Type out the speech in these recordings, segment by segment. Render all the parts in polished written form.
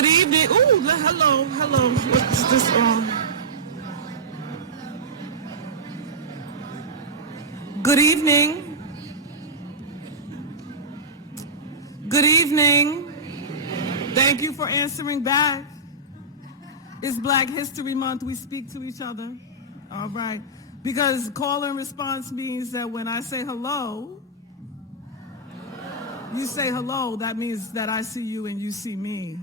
Good evening. Ooh, hello. What's this on? Good evening. Good evening. Thank you for answering back. It's Black History Month. We speak to each other. All right. Because call and response means that when I say hello, you say hello. That means that I see you and you see me,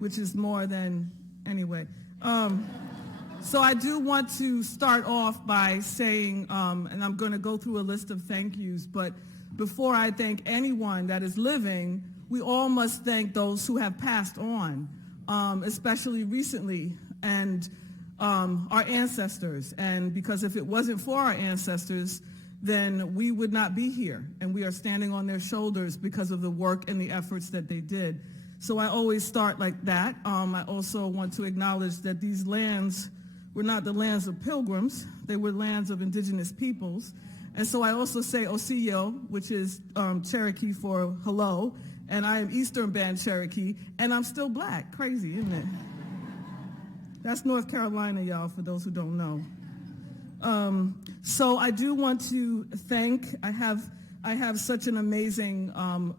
which is more than, anyway. So I do want to start off by saying, and I'm going to go through a list of thank yous, but before I thank anyone that is living, we all must thank those who have passed on, especially recently, and our ancestors. And because if it wasn't for our ancestors, then we would not be here. And we are standing on their shoulders because of the work and the efforts that they did. So I always start like that. I also want to acknowledge that these lands were not the lands of pilgrims. They were lands of indigenous peoples. And so I also say Osiyo, which is Cherokee for hello. And I am Eastern Band Cherokee, and I'm still Black. Crazy, isn't it? That's North Carolina, y'all, for those who don't know. So I do want to thank, I have such an amazing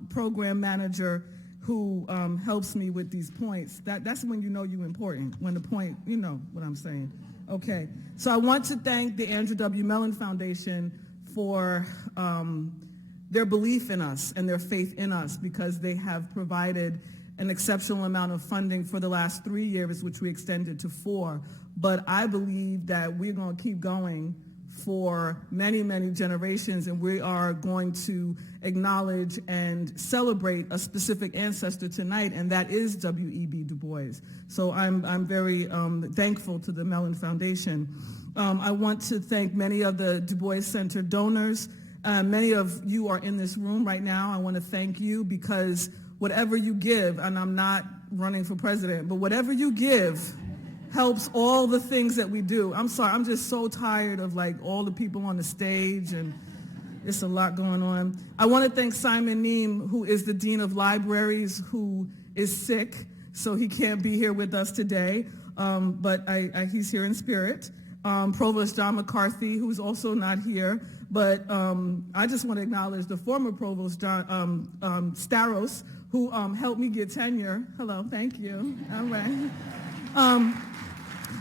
program manager who helps me with these points. That's when you know you're important, when the point, you know what I'm saying. Okay, so I want to thank the Andrew W. Mellon Foundation for their belief in us and their faith in us, because they have provided an exceptional amount of funding for the last 3 years, which we extended to 4. But I believe that we're going to keep going for many, many generations, and we are going to acknowledge and celebrate a specific ancestor tonight, and that is W.E.B. Du Bois. So I'm very thankful to the Mellon Foundation. I want to thank many of the Du Bois Center donors. Many of you are in this room right now. I want to thank you, because whatever you give, and I'm not running for president, but whatever you give helps all the things that we do. I'm sorry, I'm just so tired of like all the people on the stage, and it's a lot going on. I want to thank Simon Neem, who is the Dean of Libraries, who is sick, so he can't be here with us today, but he's here in spirit. Provost John McCarthy, who's also not here, but I just want to acknowledge the former Provost John Staros, who helped me get tenure. Hello, thank you. All right.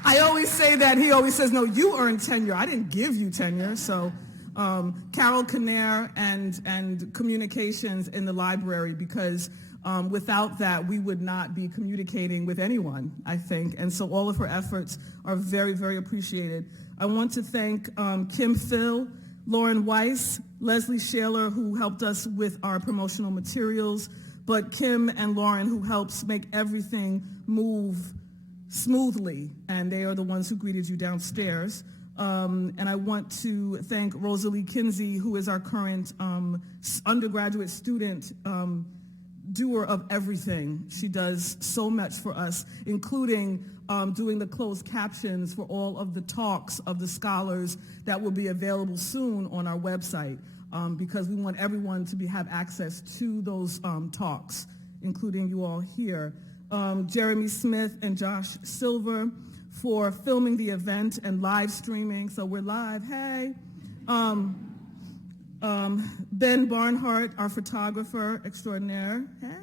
I always say that. He always says, no, you earned tenure. I didn't give you tenure. So Carol Kinnair and communications in the library, because without that, we would not be communicating with anyone, I think. And so all of her efforts are very, very appreciated. I want to thank Kim Phil, Lauren Weiss, Leslie Shaler, who helped us with our promotional materials, but Kim and Lauren, who helps make everything move smoothly, and they are the ones who greeted you downstairs. And I want to thank Rosalie Kinsey, who is our current undergraduate student doer of everything. She does so much for us, including doing the closed captions for all of the talks of the scholars that will be available soon on our website, because we want everyone to have access to those talks, including you all here. Jeremy Smith and Josh Silver for filming the event and live streaming. So we're live, hey. Ben Barnhart, our photographer extraordinaire, hey,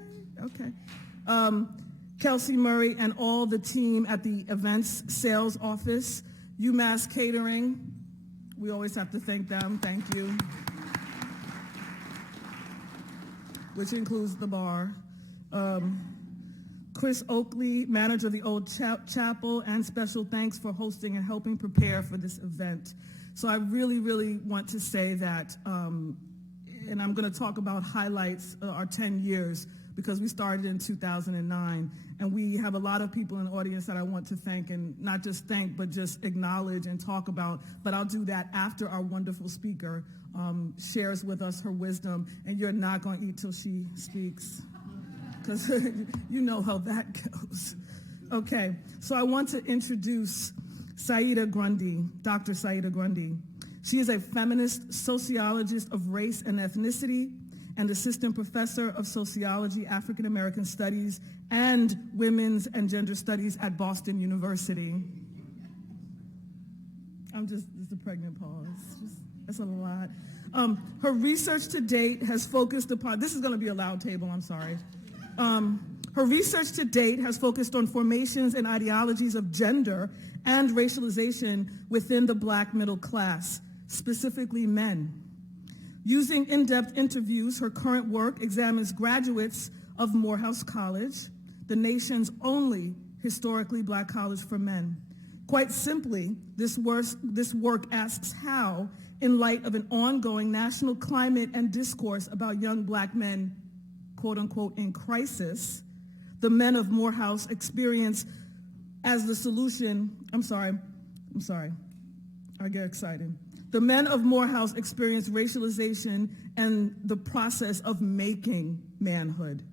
okay. Kelsey Murray and all the team at the events sales office. UMass Catering, we always have to thank them, thank you. Which includes the bar. Chris Oakley, manager of the Old Chapel, and special thanks for hosting and helping prepare for this event. So I really, really want to say that, and I'm going to talk about highlights, our 10 years, because we started in 2009, and we have a lot of people in the audience that I want to thank, and not just thank, but just acknowledge and talk about, but I'll do that after our wonderful speaker shares with us her wisdom, and you're not going to eat till she speaks, because you know how that goes. Okay, so I want to introduce Saida Grundy, Dr. Saida Grundy. She is a feminist sociologist of race and ethnicity and assistant professor of sociology, African American studies, and women's and gender studies at Boston University. It's a pregnant pause. That's a lot. Her research to date has focused upon, this is going to be a loud table, I'm sorry. Her research to date has focused on formations and ideologies of gender and racialization within the Black middle class, specifically men. Using in-depth interviews, her current work examines graduates of Morehouse College, the nation's only historically Black college for men. Quite simply, this work asks how, in light of an ongoing national climate and discourse about young Black men, quote unquote, in crisis, the men of Morehouse experience as the solution, I get excited. The men of Morehouse experience racialization and the process of making manhood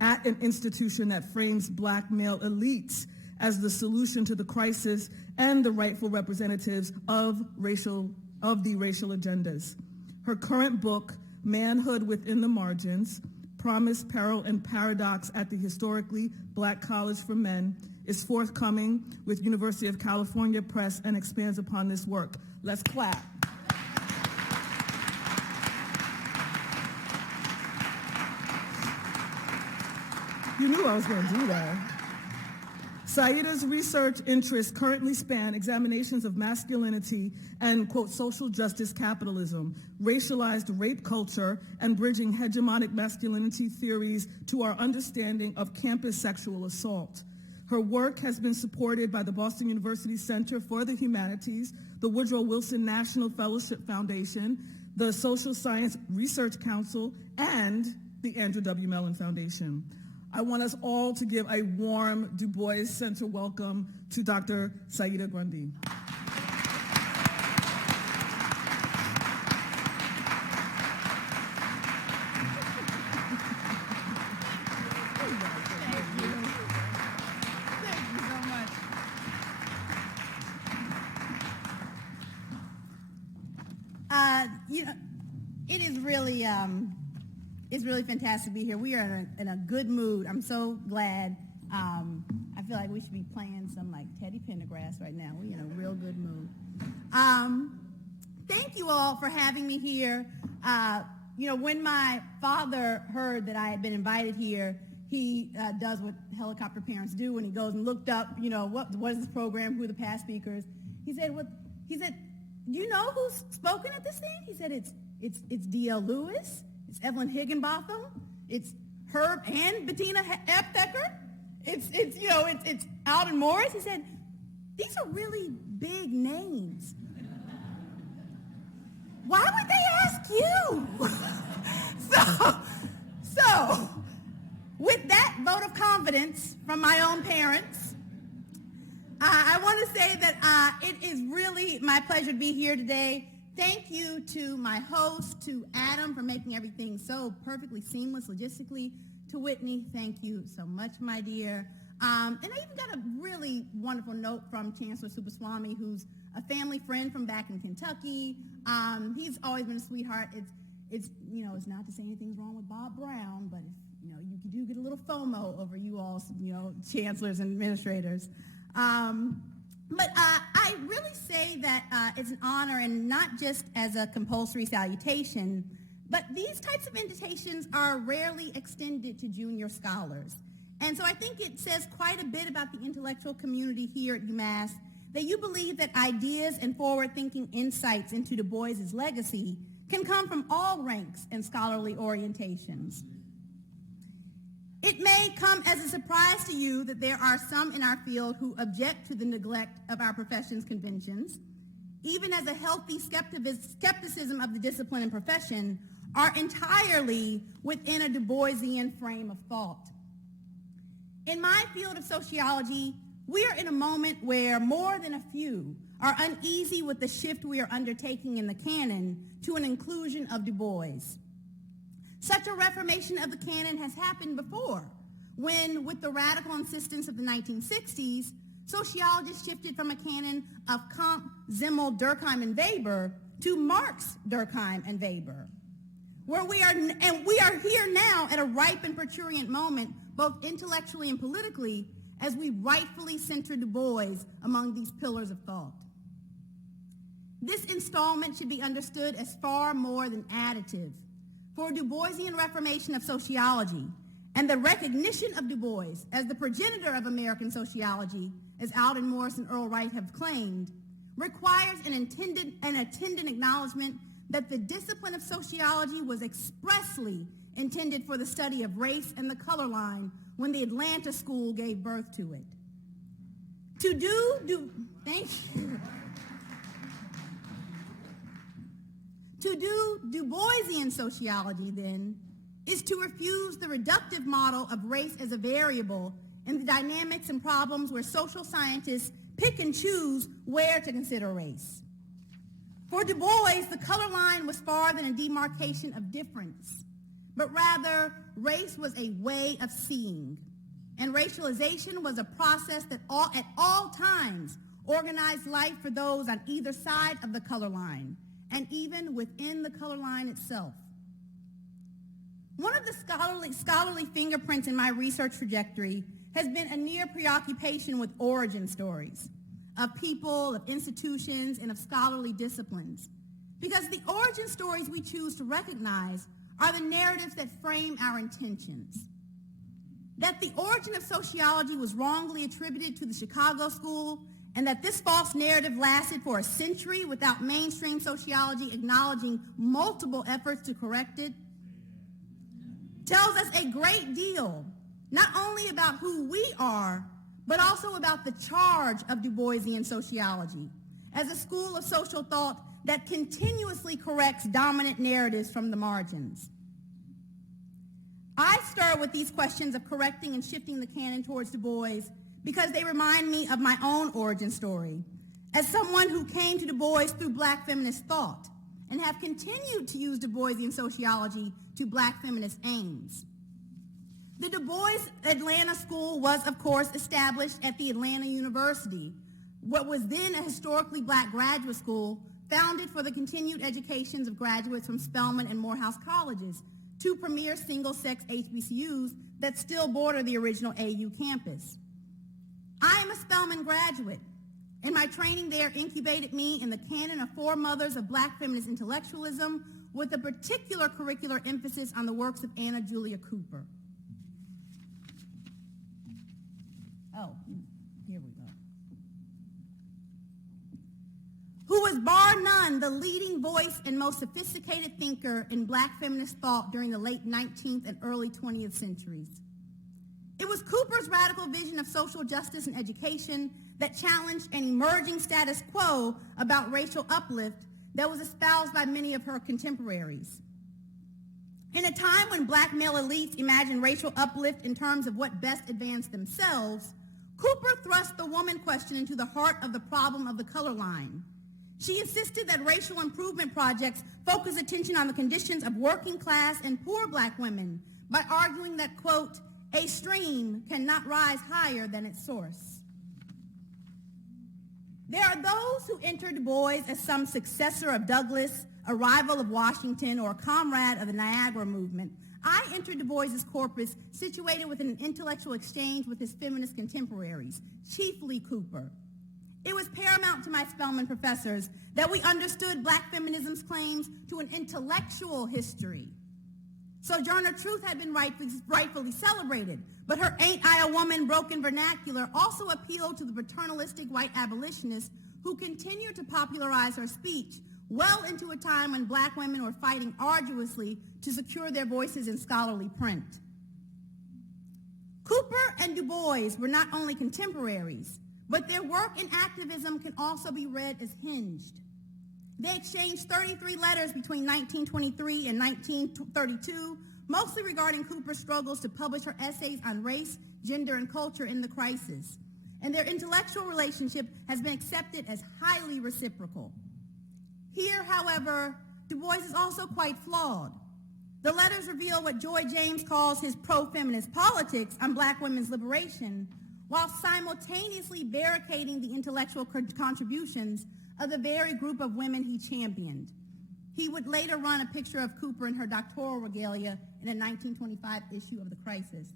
at an institution that frames Black male elites as the solution to the crisis and the rightful representatives of the racial agendas. Her current book, Manhood Within the Margins, Promise, Peril, and Paradox at the Historically Black College for Men, is forthcoming with University of California Press and expands upon this work. Let's clap. You knew I was going to do that. Saida's research interests currently span examinations of masculinity and, quote, social justice capitalism, racialized rape culture, and bridging hegemonic masculinity theories to our understanding of campus sexual assault. Her work has been supported by the Boston University Center for the Humanities, the Woodrow Wilson National Fellowship Foundation, the Social Science Research Council, and the Andrew W. Mellon Foundation. I want us all to give a warm Du Bois Center welcome to Dr. Saida Grundy. It is really, it's really fantastic to be here. We are in a good mood. I'm so glad. I feel like we should be playing some like Teddy Pendergrass right now. We're in a real good mood. Thank you all for having me here. When my father heard that I had been invited here, he does what helicopter parents do when he goes and looked up, what is this program, who are the past speakers. He said, do you know who's spoken at this thing? He said, it's D.L. Lewis, it's Evelyn Higginbotham, it's Herb and Bettina Aptheker, it's Alden Morris. He said, these are really big names. Why would they ask you? so, with that vote of confidence from my own parents, I want to say that it is really my pleasure to be here today. Thank you to my host, to Adam, for making everything so perfectly seamless logistically. To Whitney, thank you so much, my dear. And I even got a really wonderful note from Chancellor Subaswamy, who's a family friend from back in Kentucky. He's always been a sweetheart. It's not to say anything's wrong with Bob Brown, but you do get a little FOMO over you all, chancellors and administrators. But I really say that it's an honor, and not just as a compulsory salutation, but these types of invitations are rarely extended to junior scholars. And so I think it says quite a bit about the intellectual community here at UMass that you believe that ideas and forward-thinking insights into Du Bois's legacy can come from all ranks and scholarly orientations. It may come as a surprise to you that there are some in our field who object to the neglect of our profession's conventions, even as a healthy skepticism of the discipline and profession are entirely within a Du Boisian frame of thought. In my field of sociology, we are in a moment where more than a few are uneasy with the shift we are undertaking in the canon to an inclusion of Du Bois. Such a reformation of the canon has happened before, when, with the radical insistence of the 1960s, sociologists shifted from a canon of Comte, Zimmel, Durkheim, and Weber to Marx, Durkheim, and Weber. we are here now at a ripe and prurient moment, both intellectually and politically, as we rightfully center Du Bois among these pillars of thought. This installment should be understood as far more than additive. For Du Boisian reformation of sociology and the recognition of Du Bois as the progenitor of American sociology, as Alden Morris and Earl Wright have claimed, requires an attendant acknowledgement that the discipline of sociology was expressly intended for the study of race and the color line when the Atlanta School gave birth to it. Thank you. To do Du Boisian sociology, then, is to refuse the reductive model of race as a variable in the dynamics and problems where social scientists pick and choose where to consider race. For Du Bois, the color line was far than a demarcation of difference, but rather race was a way of seeing, and racialization was a process that at all times organized life for those on either side of the color line, and even within the color line itself. One of the scholarly fingerprints in my research trajectory has been a near preoccupation with origin stories of people, of institutions, and of scholarly disciplines. Because the origin stories we choose to recognize are the narratives that frame our intentions. That the origin of sociology was wrongly attributed to the Chicago School, and that this false narrative lasted for a century without mainstream sociology acknowledging multiple efforts to correct it, tells us a great deal, not only about who we are, but also about the charge of Du Boisian sociology as a school of social thought that continuously corrects dominant narratives from the margins. I start with these questions of correcting and shifting the canon towards Du Bois because they remind me of my own origin story as someone who came to Du Bois through black feminist thought and have continued to use Du Boisian sociology to black feminist aims. The Du Bois Atlanta School was, of course, established at the Atlanta University, what was then a historically black graduate school founded for the continued educations of graduates from Spelman and Morehouse colleges, two premier single-sex HBCUs that still border the original AU campus. I am a Spelman graduate, and my training there incubated me in the canon of foremothers of black feminist intellectualism with a particular curricular emphasis on the works of Anna Julia Cooper. Oh, here we go. Who was bar none the leading voice and most sophisticated thinker in black feminist thought during the late 19th and early 20th centuries. It was Cooper's radical vision of social justice and education that challenged an emerging status quo about racial uplift that was espoused by many of her contemporaries. In a time when black male elites imagined racial uplift in terms of what best advanced themselves, Cooper thrust the woman question into the heart of the problem of the color line. She insisted that racial improvement projects focus attention on the conditions of working class and poor black women by arguing that, quote, a stream cannot rise higher than its source. There are those who enter Du Bois as some successor of Douglass, a rival of Washington, or a comrade of the Niagara movement. I entered Du Bois's corpus situated within an intellectual exchange with his feminist contemporaries, chiefly Cooper. It was paramount to my Spelman professors that we understood black feminism's claims to an intellectual history. Sojourner Truth had been rightfully celebrated, but her Ain't I a Woman broken vernacular also appealed to the paternalistic white abolitionists who continued to popularize her speech well into a time when black women were fighting arduously to secure their voices in scholarly print. Cooper and Du Bois were not only contemporaries, but their work in activism can also be read as hinged. They exchanged 33 letters between 1923 and 1932, mostly regarding Cooper's struggles to publish her essays on race, gender, and culture in the crisis. And their intellectual relationship has been accepted as highly reciprocal. Here, however, Du Bois is also quite flawed. The letters reveal what Joy James calls his pro-feminist politics on black women's liberation, while simultaneously barricading the intellectual contributions of the very group of women he championed. He would later run a picture of Cooper in her doctoral regalia in a 1925 issue of The Crisis.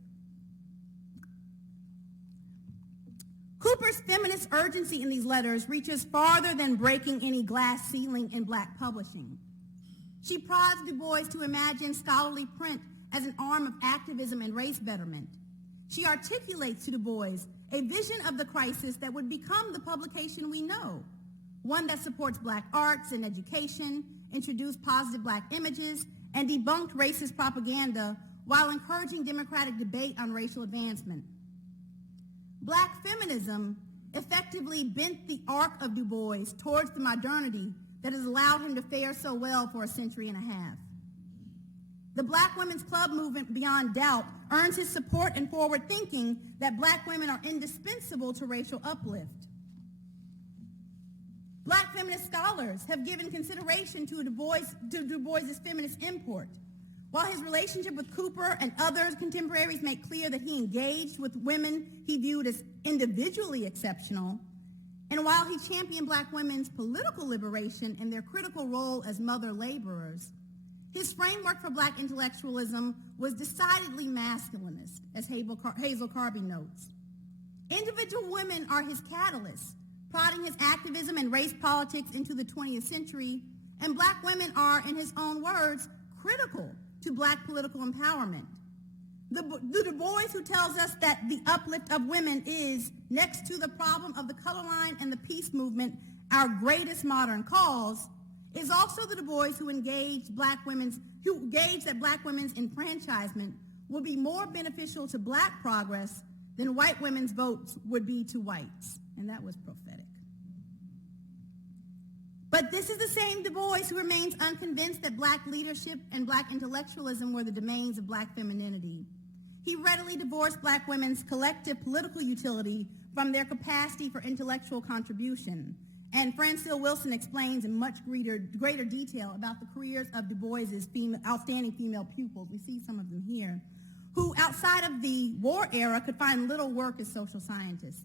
Cooper's feminist urgency in these letters reaches farther than breaking any glass ceiling in black publishing. She prods Du Bois to imagine scholarly print as an arm of activism and race betterment. She articulates to Du Bois a vision of the crisis that would become the publication we know, one that supports black arts and education, introduced positive black images, and debunked racist propaganda while encouraging democratic debate on racial advancement. Black feminism effectively bent the arc of Du Bois towards the modernity that has allowed him to fare so well for a century and a half. The Black Women's Club movement, beyond doubt, earns his support and forward thinking that black women are indispensable to racial uplift. Black feminist scholars have given consideration to Du Bois's feminist import. While his relationship with Cooper and other contemporaries make clear that he engaged with women he viewed as individually exceptional, and while he championed black women's political liberation and their critical role as mother laborers, his framework for black intellectualism was decidedly masculinist, as Hazel Carby notes. Individual women are his catalysts, prodding his activism and race politics into the 20th century, and black women are, in his own words, critical to black political empowerment. The Du Bois who tells us that the uplift of women is, next to the problem of the color line and the peace movement, our greatest modern cause, is also the Du Bois who engaged that black women's enfranchisement will be more beneficial to black progress than white women's votes would be to whites. And that was prophetic. But this is the same Du Bois who remains unconvinced that black leadership and black intellectualism were the domains of black femininity. He readily divorced black women's collective political utility from their capacity for intellectual contribution. And Francine Wilson explains in much greater detail about the careers of Du Bois's outstanding female pupils. We see some of them here, who outside of the war era could find little work as social scientists.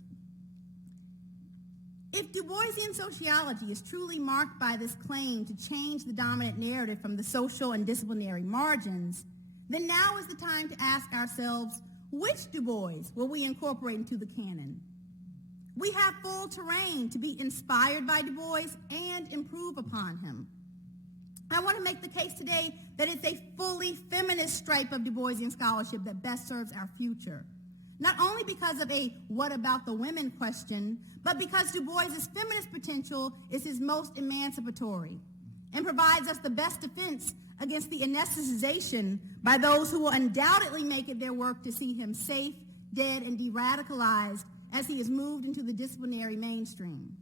If Du Boisian sociology is truly marked by this claim to change the dominant narrative from the social and disciplinary margins, then now is the time to ask ourselves, which Du Bois will we incorporate into the canon? We have full terrain to be inspired by Du Bois and improve upon him. I want to make the case today that it's a fully feminist stripe of Du Boisian scholarship that best serves our future. Not only because of a what about the women question, but because Du Bois's feminist potential is his most emancipatory and provides us the best defense against the anesthetization by those who will undoubtedly make it their work to see him safe, dead, and de-radicalized as he is moved into the disciplinary mainstream.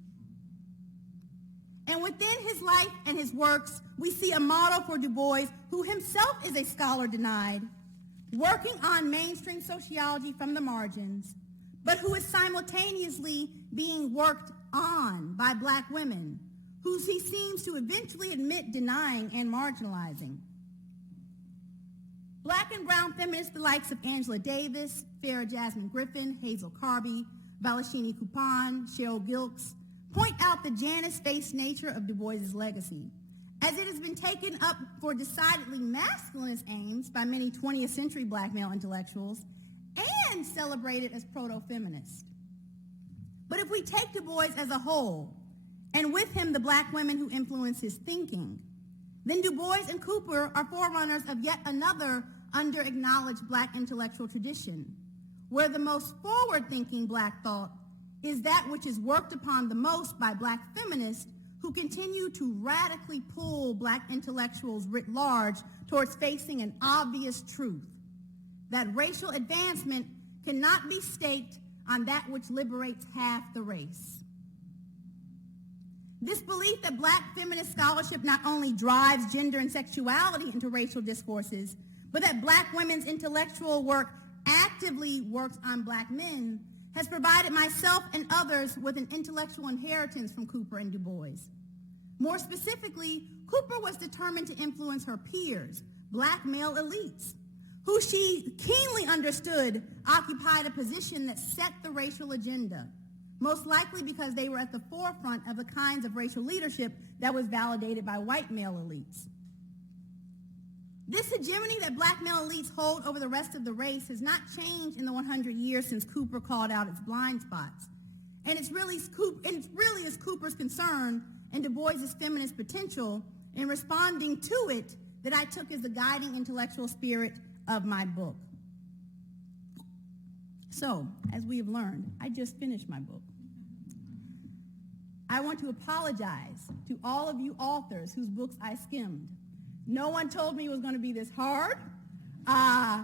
And within his life and his works, we see a model for Du Bois, who himself is a scholar denied, working on mainstream sociology from the margins, but who is simultaneously being worked on by black women, who he seems to eventually admit denying and marginalizing. Black and brown feminists, the likes of Angela Davis, Farah Jasmine Griffin, Hazel Carby, Valashini Kupon, Cheryl Gilkes, point out the Janus-faced nature of Du Bois's legacy, as it has been taken up for decidedly masculinist aims by many 20th century black male intellectuals and celebrated as proto-feminist. But if we take Du Bois as a whole, and with him the black women who influence his thinking, then Du Bois and Cooper are forerunners of yet another under-acknowledged black intellectual tradition, where the most forward-thinking black thought is that which is worked upon the most by black feminists who continue to radically pull black intellectuals writ large towards facing an obvious truth, that racial advancement cannot be staked on that which liberates half the race. This belief that black feminist scholarship not only drives gender and sexuality into racial discourses, but that black women's intellectual work actively works on black men, has provided myself and others with an intellectual inheritance from Cooper and Du Bois. More specifically, Cooper was determined to influence her peers, black male elites, who she keenly understood occupied a position that set the racial agenda, most likely because they were at the forefront of the kinds of racial leadership that was validated by white male elites. This hegemony that black male elites hold over the rest of the race has not changed in the 100 years since Cooper called out its blind spots. And it's really is Cooper's concern and Du Bois's feminist potential in responding to it that I took as the guiding intellectual spirit of my book. So, as we have learned, I just finished my book. I want to apologize to all of you authors whose books I skimmed. No one told me it was going to be this hard. I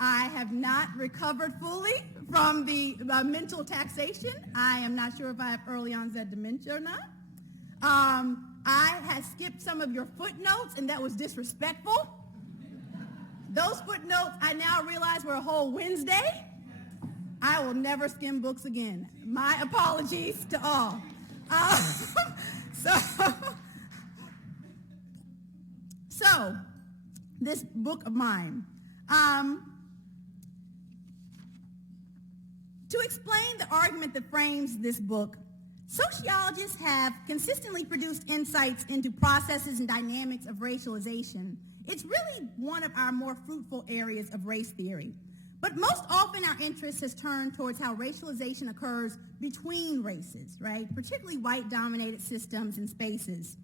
have not recovered fully from the mental taxation. I am not sure if I have early onset dementia or not. I had skipped some of your footnotes, and that was disrespectful. Those footnotes, I now realize, were a whole Wednesday. I will never skim books again. My apologies to all. So, this book of mine. To explain the argument that frames this book, sociologists have consistently produced insights into processes and dynamics of racialization. It's really one of our more fruitful areas of race theory. But most often our interest has turned towards how racialization occurs between races, right? Particularly white-dominated systems and spaces.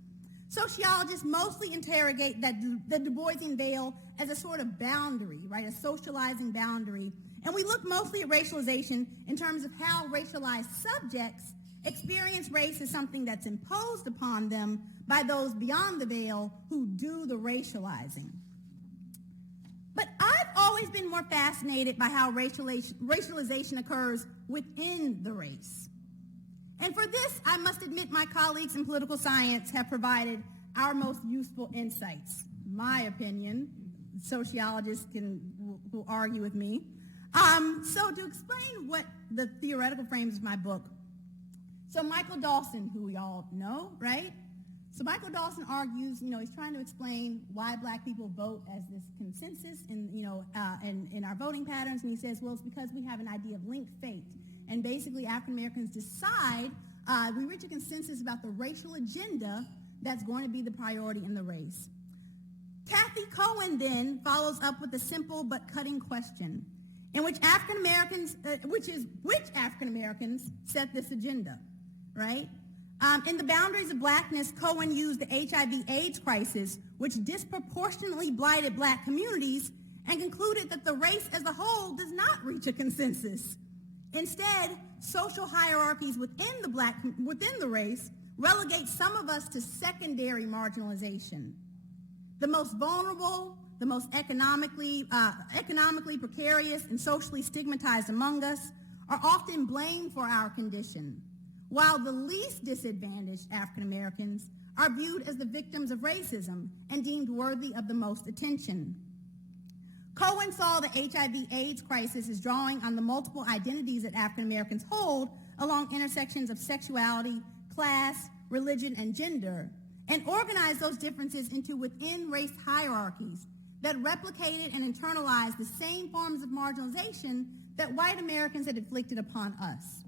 Sociologists mostly interrogate the Du Boisian veil as a sort of boundary, right? A socializing boundary. And we look mostly at racialization in terms of how racialized subjects experience race as something that's imposed upon them by those beyond the veil who do the racializing. But I've always been more fascinated by how racialization occurs within the race. And for this, I must admit my colleagues in political science have provided our most useful insights. My opinion, sociologists will argue with me. So to explain what the theoretical frames of my book, so Michael Dawson, who we all know, right? So Michael Dawson argues, he's trying to explain why black people vote as this consensus in our voting patterns. And he says, well, it's because we have an idea of linked fate. And basically African Americans decide, we reach a consensus about the racial agenda that's going to be the priority in the race. Kathy Cohen then follows up with a simple but cutting question in which African Americans, which African Americans set this agenda, right? In the boundaries of blackness, Cohen used the HIV/AIDS crisis, which disproportionately blighted black communities, and concluded that the race as a whole does not reach a consensus. Instead, social hierarchies within the race relegate some of us to secondary marginalization. The most vulnerable, the most economically precarious and socially stigmatized among us are often blamed for our condition, while the least disadvantaged African Americans are viewed as the victims of racism and deemed worthy of the most attention. Cohen saw the HIV/AIDS crisis as drawing on the multiple identities that African Americans hold along intersections of sexuality, class, religion, and gender, and organized those differences into within-race hierarchies that replicated and internalized the same forms of marginalization that white Americans had inflicted upon us.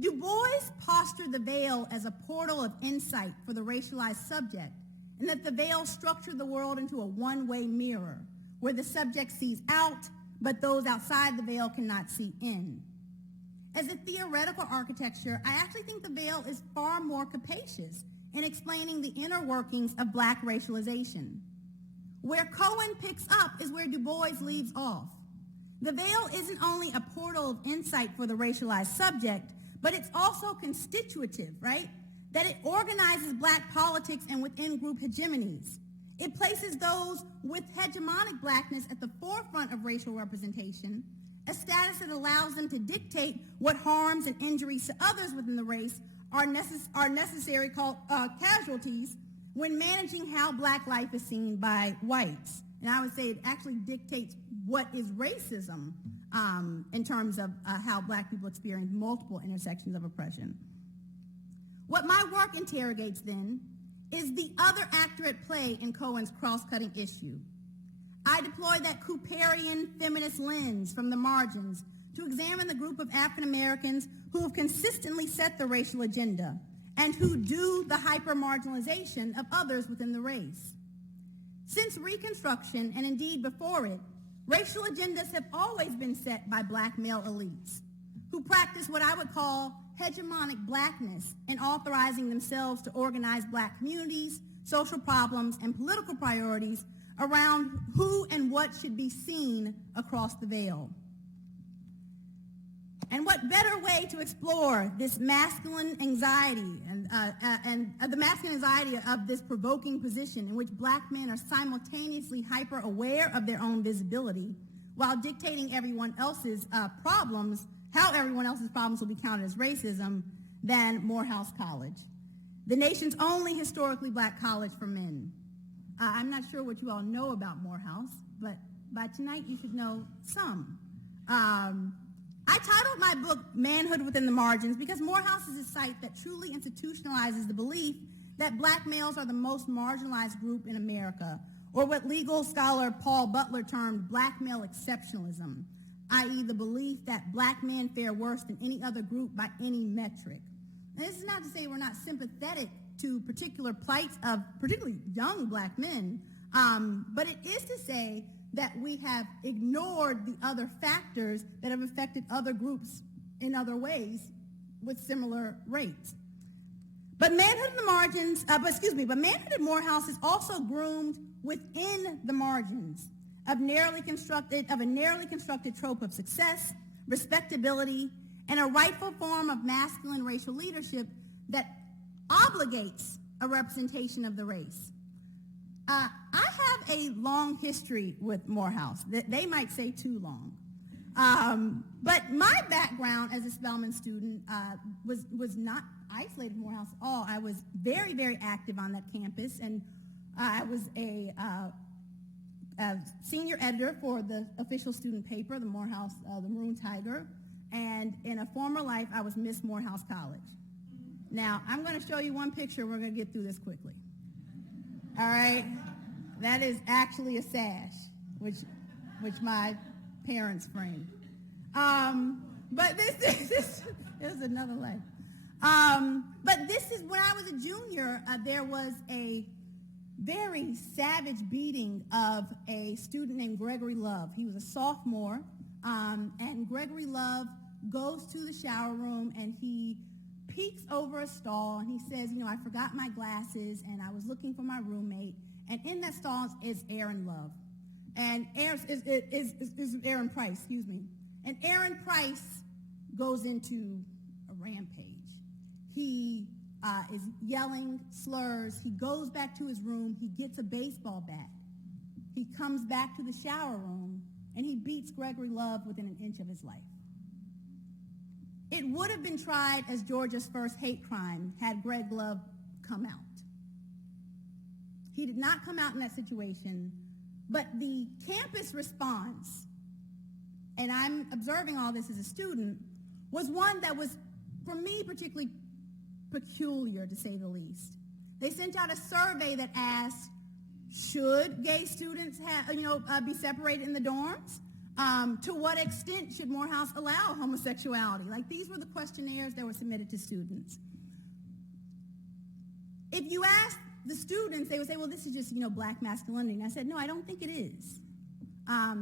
Du Bois postured the veil as a portal of insight for the racialized subject, and that the veil structured the world into a one-way mirror, where the subject sees out, but those outside the veil cannot see in. As a theoretical architecture, I actually think the veil is far more capacious in explaining the inner workings of black racialization. Where Cohen picks up is where Du Bois leaves off. The veil isn't only a portal of insight for the racialized subject, but it's also constitutive, right? That it organizes black politics and within group hegemonies. It places those with hegemonic blackness at the forefront of racial representation, a status that allows them to dictate what harms and injuries to others within the race are necessary casualties when managing how black life is seen by whites. And I would say it actually dictates what is racism in terms of how black people experience multiple intersections of oppression. What my work interrogates then is the other actor at play in Cohen's cross-cutting issue. I deploy that Cooperian feminist lens from the margins to to examine the group of African Americans who have consistently set the racial agenda and who do the hyper-marginalization of others within the race. Since Reconstruction, and indeed before it, racial agendas have always been set by black male elites who practice what I would call hegemonic blackness in authorizing themselves to organize black communities, social problems, and political priorities around who and what should be seen across the veil. And what better way to explore this masculine anxiety and the masculine anxiety of this provoking position in which black men are simultaneously hyper-aware of their own visibility while dictating everyone else's problems, how everyone else's problems will be counted as racism, than Morehouse College, the nation's only historically black college for men. I'm not sure what you all know about Morehouse, but by tonight you should know some. I titled my book Manhood Within the Margins because Morehouse is a site that truly institutionalizes the belief that black males are the most marginalized group in America, or what legal scholar Paul Butler termed black male exceptionalism, i.e. the belief that black men fare worse than any other group by any metric. And this is not to say we're not sympathetic to particular plights of particularly young black men, but it is to say that we have ignored the other factors that have affected other groups in other ways with similar rates. But manhood at Morehouse is also groomed within the margins of a narrowly constructed trope of success, respectability, and a rightful form of masculine racial leadership that obligates a representation of the race. I have a long history with Morehouse. They might say too long. But my background as a Spelman student was not isolated to Morehouse at all. I was very, very active on that campus, and I was a senior editor for the official student paper, the Morehouse, the Maroon Tiger, and in a former life, I was Miss Morehouse College. Now, I'm going to show you one picture. We're going to get through this quickly. All right? That is actually a sash, which my parents framed. But this is another life. But this is, when I was a junior, there was a very savage beating of a student named Gregory Love. He was a sophomore, and Gregory Love goes to the shower room, and he peeks over a stall, and he says, I forgot my glasses, and I was looking for my roommate, and in that stall is Aaron Love. And Aaron Price, excuse me. And Aaron Price goes into a rampage. He is yelling slurs. He goes back to his room. He gets a baseball bat. He comes back to the shower room, and he beats Gregory Love within an inch of his life. It would have been tried as Georgia's first hate crime had Greg Love come out. He did not come out in that situation, but the campus response, and I'm observing all this as a student, was one that was, for me, particularly peculiar, to say the least. They sent out a survey that asked, should gay students be separated in the dorms? To what extent should Morehouse allow homosexuality? These were the questionnaires that were submitted to students. If you ask the students, they would say, well, this is just, black masculinity. And I said, no, I don't think it is.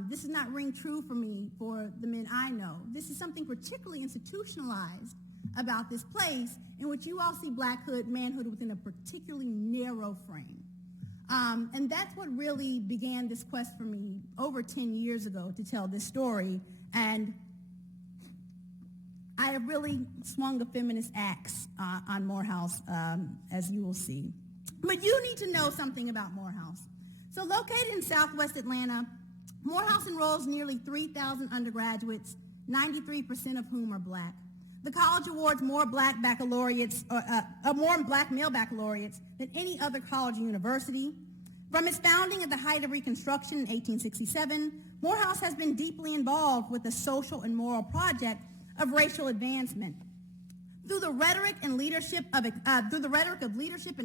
This does not ring true for me, for the men I know. This is something particularly institutionalized about this place in which you all see manhood within a particularly narrow frame. And that's what really began this quest for me over 10 years ago to tell this story. And I have really swung a feminist axe on Morehouse, as you will see. But you need to know something about Morehouse. So located in southwest Atlanta, Morehouse enrolls nearly 3,000 undergraduates, 93% of whom are black. The college awards more black male baccalaureates than any other college or university. From its founding at the height of Reconstruction in 1867, Morehouse has been deeply involved with the social and moral project of racial advancement. Through the rhetoric of leadership and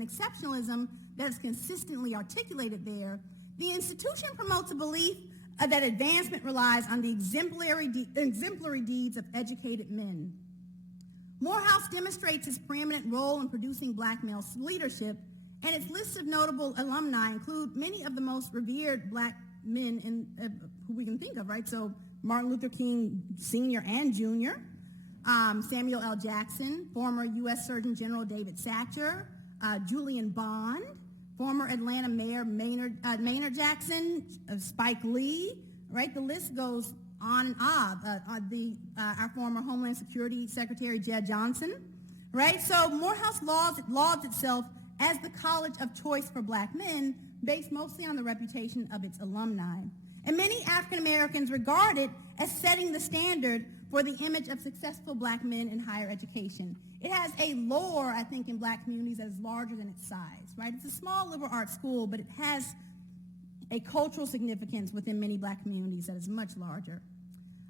exceptionalism that is consistently articulated there, the institution promotes a belief that advancement relies on the exemplary deeds of educated men. Morehouse demonstrates its preeminent role in producing black male leadership, and its list of notable alumni include many of the most revered black men who we can think of, right? So Martin Luther King Sr. and Jr., Samuel L. Jackson, former U.S. Surgeon General David Satcher, Julian Bond, former Atlanta Mayor Maynard Jackson, Spike Lee, right? The list goes on and on. Our former Homeland Security Secretary Jed Johnson, right? So Morehouse lauds itself as the college of choice for black men, based mostly on the reputation of its alumni. And many African Americans regard it as setting the standard for the image of successful black men in higher education. It has a lore, I think, in black communities that is larger than its size, right? It's a small liberal arts school, but it has a cultural significance within many black communities that is much larger.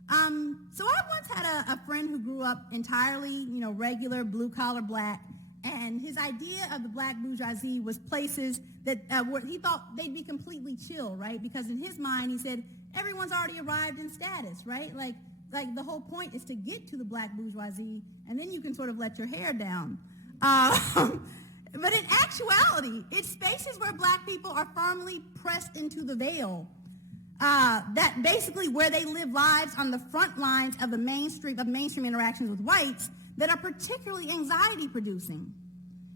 So I once had a friend who grew up entirely, regular blue-collar black, and his idea of the black bourgeoisie was places that where he thought they'd be completely chill, right? Because in his mind, he said, everyone's already arrived in status, right? Like the whole point is to get to the black bourgeoisie, and then you can sort of let your hair down. But in actuality, it's spaces where black people are firmly pressed into the veil. That basically where they live lives on the front lines of the mainstream interactions with whites that are particularly anxiety-producing.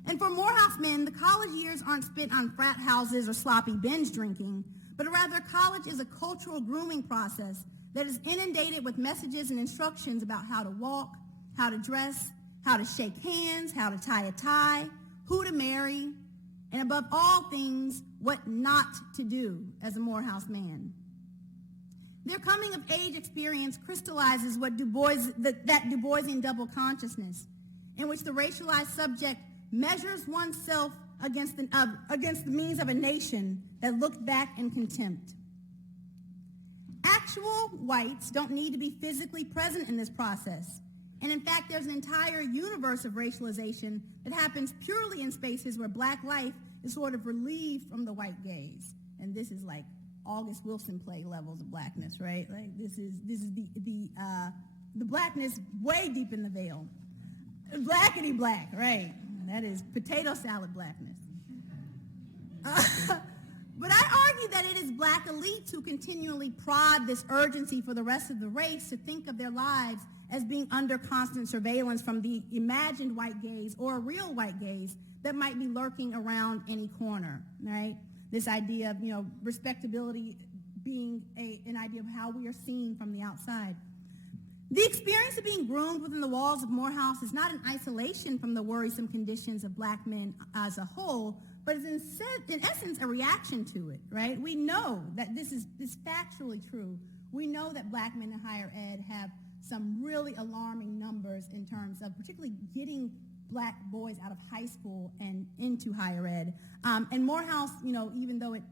And for Morehouse men, the college years aren't spent on frat houses or sloppy binge drinking, but rather college is a cultural grooming process that is inundated with messages and instructions about how to walk, how to dress, how to shake hands, how to tie a tie, who to marry, and above all things, what not to do as a Morehouse man. Their coming-of-age experience crystallizes what that Du Boisian double consciousness, in which the racialized subject measures oneself against the means of a nation that looked back in contempt. Actual whites don't need to be physically present in this process. And in fact, there's an entire universe of racialization that happens purely in spaces where black life is sort of relieved from the white gaze. And this is like August Wilson play levels of blackness, right? Like this is the blackness way deep in the veil. Blackity black, right? That is potato salad blackness. But I argue that it is black elites who continually prod this urgency for the rest of the race to think of their lives as being under constant surveillance from the imagined white gaze or a real white gaze that might be lurking around any corner, right? This idea of, respectability being an idea of how we are seen from the outside. The experience of being groomed within the walls of Morehouse is not an isolation from the worrisome conditions of black men as a whole, but is in essence a reaction to it, right? We know that this is factually true. We know that black men in higher ed have some really alarming numbers in terms of particularly getting black boys out of high school and into higher ed. And Morehouse, even though it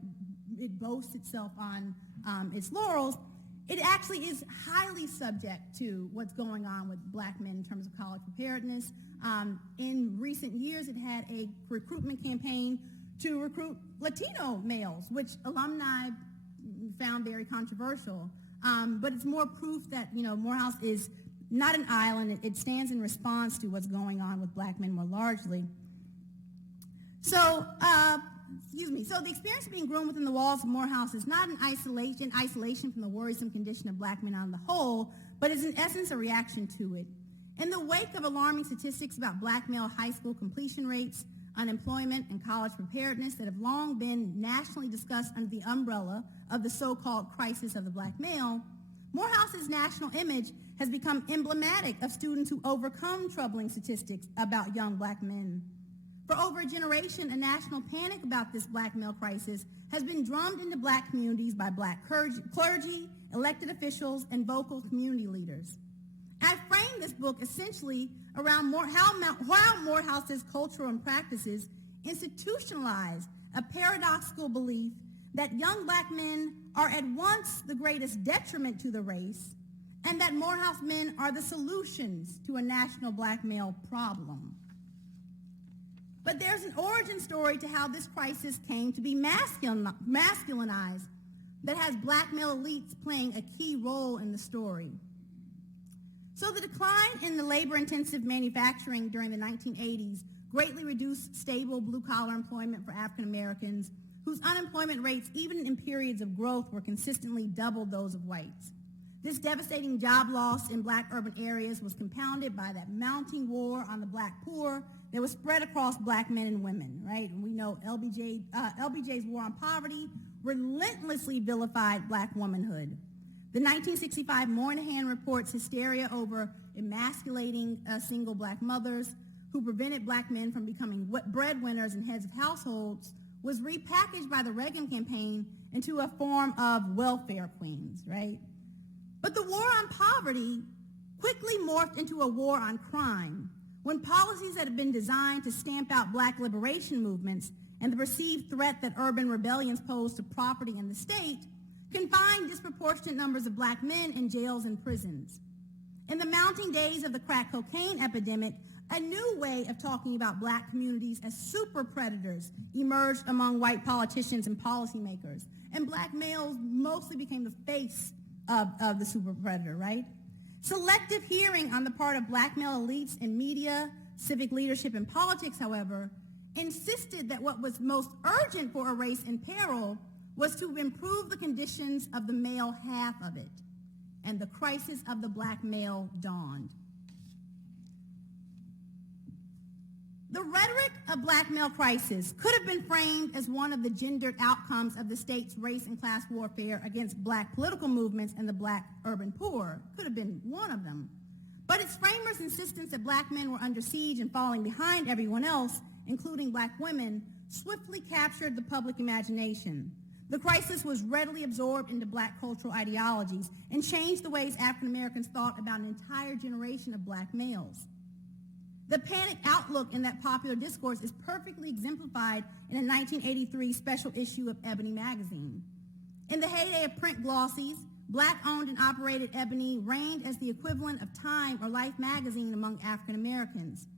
boasts itself on its laurels, it actually is highly subject to what's going on with black men in terms of college preparedness. In recent years, it had a recruitment campaign to recruit Latino males, which alumni found very controversial. But it's more proof that, Morehouse is not an island. It stands in response to what's going on with black men more largely. So the experience of being groomed within the walls of Morehouse is not an isolation from the worrisome condition of black men on the whole, but is in essence a reaction to it. In the wake of alarming statistics about black male high school completion rates, unemployment, and college preparedness that have long been nationally discussed under the umbrella of the so-called crisis of the black male, Morehouse's national image has become emblematic of students who overcome troubling statistics about young black men. For over a generation, a national panic about this black male crisis has been drummed into black communities by black clergy, elected officials, and vocal community leaders. I framed this book essentially around how Morehouse's culture and practices institutionalize a paradoxical belief that young black men are at once the greatest detriment to the race and that Morehouse men are the solutions to a national black male problem. But there's an origin story to how this crisis came to be masculinized. that has black male elites playing a key role in the story. So the decline in the labor-intensive manufacturing during the 1980s greatly reduced stable blue-collar employment for African Americans, whose unemployment rates, even in periods of growth, were consistently double those of whites. This devastating job loss in black urban areas was compounded by that mounting war on the black poor that was spread across black men and women, right? And we know LBJ's war on poverty relentlessly vilified black womanhood. The 1965 Moynihan report's hysteria over emasculating single black mothers who prevented black men from becoming breadwinners and heads of households was repackaged by the Reagan campaign into a form of welfare queens, right? But the war on poverty quickly morphed into a war on crime when policies that had been designed to stamp out black liberation movements and the perceived threat that urban rebellions posed to property and the state confined disproportionate numbers of black men in jails and prisons. In the mounting days of the crack cocaine epidemic, a new way of talking about black communities as super predators emerged among white politicians and policymakers, and black males mostly became the face of the super predator, right? Selective hearing on the part of black male elites in media, civic leadership, and politics, however, insisted that what was most urgent for a race in peril was to improve the conditions of the male half of it, and the crisis of the black male dawned. The rhetoric of black male crisis could have been framed as one of the gendered outcomes of the state's race and class warfare against black political movements and the black urban poor. Could have been one of them. But its framers' insistence that black men were under siege and falling behind everyone else, including black women, swiftly captured the public imagination. The crisis was readily absorbed into black cultural ideologies and changed the ways African Americans thought about an entire generation of black males. The panic outlook in that popular discourse is perfectly exemplified in a 1983 special issue of Ebony magazine. In the heyday of print glossies, black-owned and operated Ebony reigned as the equivalent of Time or Life magazine among African Americans.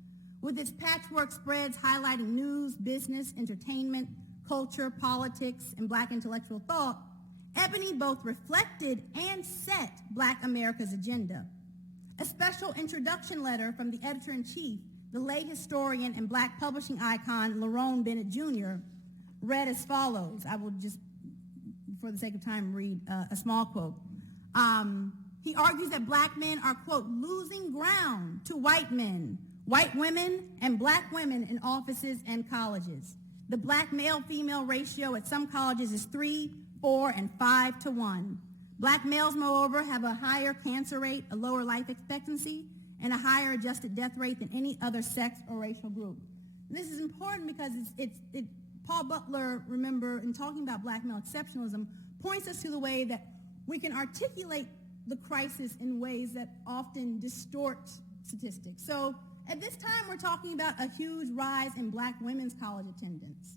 With its patchwork spreads highlighting news, business, entertainment, culture, politics, and black intellectual thought, Ebony both reflected and set black America's agenda. A special introduction letter from the editor-in-chief, the late historian and black publishing icon Lerone Bennett Jr., read as follows. I will just, for the sake of time, read a small quote. He argues that black men are, quote, losing ground to white men, white women, and black women in offices and colleges. The black male-female ratio at some colleges is 3, 4, and 5 to 1. Black males, moreover, have a higher cancer rate, a lower life expectancy, and a higher adjusted death rate than any other sex or racial group. And this is important because Paul Butler, remember, in talking about black male exceptionalism, points us to the way that we can articulate the crisis in ways that often distort statistics. So at this time, we're talking about a huge rise in black women's college attendance.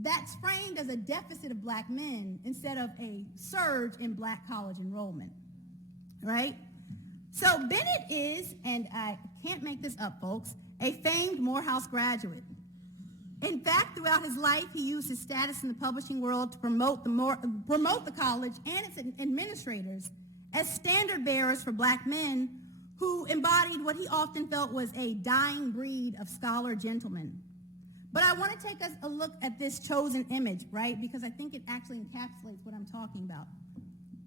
That's framed as a deficit of black men instead of a surge in black college enrollment, right? So Bennett is, and I can't make this up, folks, a famed Morehouse graduate. In fact, throughout his life, he used his status in the publishing world to promote the college and its administrators as standard bearers for black men who embodied what he often felt was a dying breed of scholar gentlemen. But I want to take a look at this chosen image, right? Because I think it actually encapsulates what I'm talking about.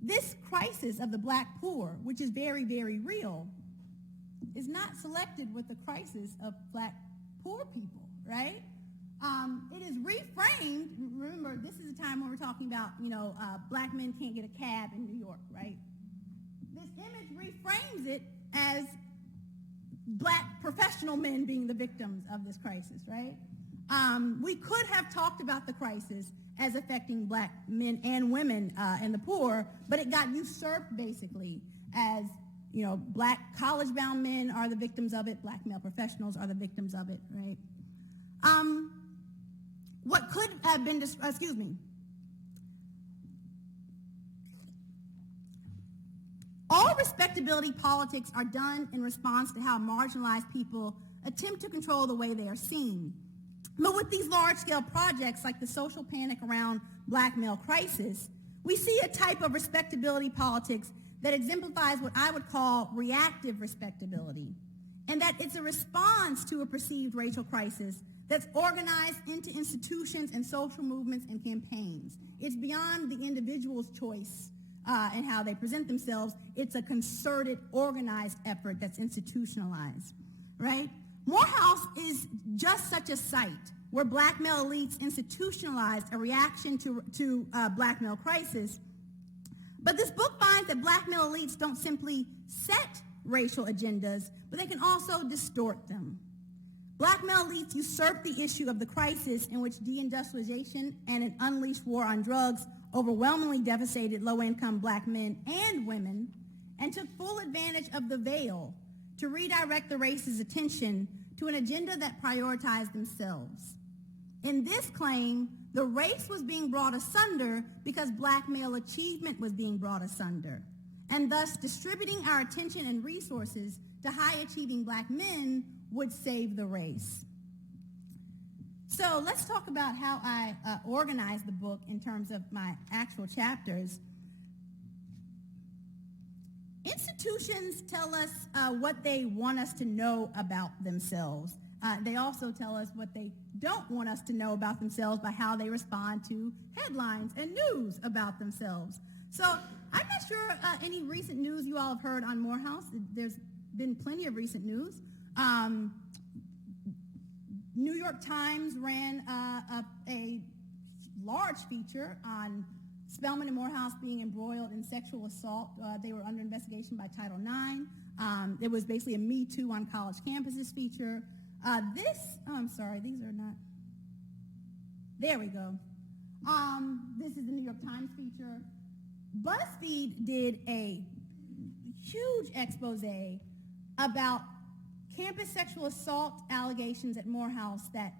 This crisis of the black poor, which is very, very real, is not selected with the crisis of black poor people, right? It is reframed. Remember, this is a time when we're talking about, black men can't get a cab in New York, right? This image reframes it as black professional men being the victims of this crisis, right? We could have talked about the crisis as affecting black men and women and the poor, but it got usurped basically as, black college-bound men are the victims of it, black male professionals are the victims of it, right? What could have been, all respectability politics are done in response to how marginalized people attempt to control the way they are seen. But with these large-scale projects like the social panic around black male crisis, We see a type of respectability politics that exemplifies what I would call reactive respectability, and that it's a response to a perceived racial crisis that's organized into institutions and social movements and campaigns. It's beyond the individual's choice and how they present themselves. It's a concerted, organized effort that's institutionalized, right? Morehouse is just such a site where black male elites institutionalized a reaction to black male crisis. But this book finds that black male elites don't simply set racial agendas, but they can also distort them. Black male elites usurped the issue of the crisis in which deindustrialization and an unleashed war on drugs overwhelmingly devastated low-income black men and women, and took full advantage of the veil to redirect the race's attention to an agenda that prioritized themselves. In this claim, the race was being brought asunder because black male achievement was being brought asunder, and thus distributing our attention and resources to high-achieving black men would save the race. So let's talk about how I organized the book in terms of my actual chapters. Institutions tell us what they want us to know about themselves. They also tell us what they don't want us to know about themselves by how they respond to headlines and news about themselves. So I'm not sure any recent news you all have heard on Morehouse. There's been plenty of recent news. New York Times ran a large feature on Spelman and Morehouse being embroiled in sexual assault. They were under investigation by Title IX. It was basically a Me Too on college campuses feature. I'm sorry, these are not. There we go. This is the New York Times feature. BuzzFeed did a huge expose about campus sexual assault allegations at Morehouse that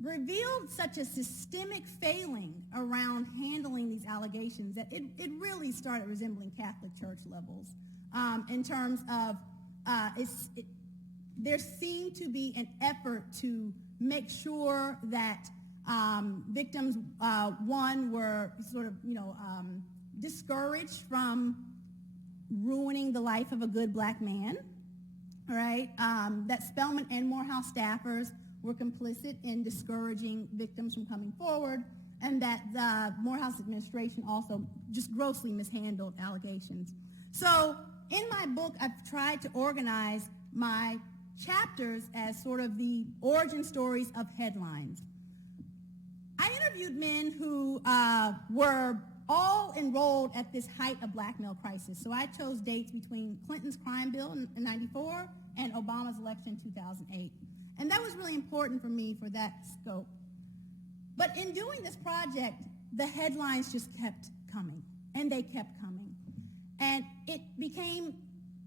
revealed such a systemic failing around handling these allegations that it really started resembling Catholic Church levels in terms of there seemed to be an effort to make sure that victims, were sort of, discouraged from ruining the life of a good black man, right? That Spelman and Morehouse staffers were complicit in discouraging victims from coming forward, and that the Morehouse administration also just grossly mishandled allegations. So in my book, I've tried to organize my chapters as sort of the origin stories of headlines. I interviewed men who were all enrolled at this height of black male crisis. So I chose dates between Clinton's crime bill in 94 and Obama's election in 2008. And that was really important for me for that scope. But in doing this project, the headlines just kept coming, and they kept coming. And it became